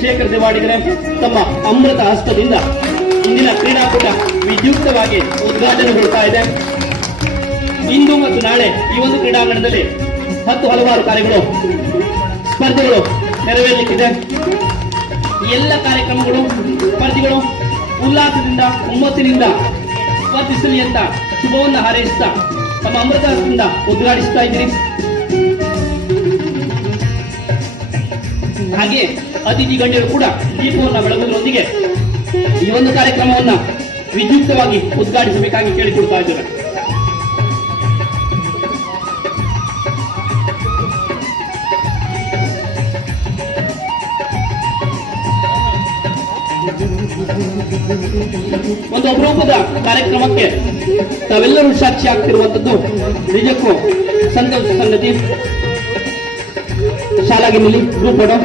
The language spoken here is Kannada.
ಶೇಖರ್ ದೇವಾಡಿಗರೆ ತಮ್ಮ ಅಮೃತ ಹಸ್ತದಿಂದ ಇಂದಿನ ಕ್ರೀಡಾಕೂಟ ವಿದ್ಯುಕ್ತವಾಗಿ ಉದ್ಘಾಟನೆಗೊಳ್ತಾ ಇದೆ. ಇಂದು ಮತ್ತು ನಾಳೆ ಈ ಒಂದು ಕ್ರೀಡಾಂಗಣದಲ್ಲಿ ಹಲವಾರು ಕಾರ್ಯಗಳು ಸ್ಪರ್ಧೆಗಳು ನೆರವೇರಲಿಕ್ಕಿದೆ. ಎಲ್ಲ ಕಾರ್ಯಕ್ರಮಗಳು ಸ್ಪರ್ಧಿಗಳು ಉಲ್ಲಾಸದಿಂದ ಹುಮ್ಮಸ್ಸಿನಿಂದ ಸ್ಪರ್ಧಿಸಲಿ ಅಂತ ಶುಭವನ್ನು ಹಾರೈಸುತ್ತಾ ತಮ್ಮ ಅಮೃತ ಹಸ್ತದಿಂದ ಉದ್ಘಾಟಿಸ್ತಾ ಇದ್ದೀರಿ. ಹಾಗೆ ಅತಿಥಿ ಗಣ್ಯರು ಕೂಡ ದೀಪವನ್ನು ಬೆಳಗುವುದರೊಂದಿಗೆ ಈ ಒಂದು ಕಾರ್ಯಕ್ರಮವನ್ನ ವಿದ್ಯುಕ್ತವಾಗಿ ಉದ್ಘಾಟಿಸಬೇಕಾಗಿ ಕೇಳಿಕೊಳ್ತಾ ಇದ್ದಾರೆ. ಒಂದು ಅಪರೂಪದ ಕಾರ್ಯಕ್ರಮಕ್ಕೆ ತಾವೆಲ್ಲರೂ ಸಾಕ್ಷಿ ಆಗ್ತಿರುವಂತದ್ದು ನಿಜಕ್ಕೂ ಸಂತೋಷ ಸಂಗತಿ. ಶಾಲಾಗಿನಲ್ಲಿ ಗ್ರೂಪ್ ಫೋಟೋ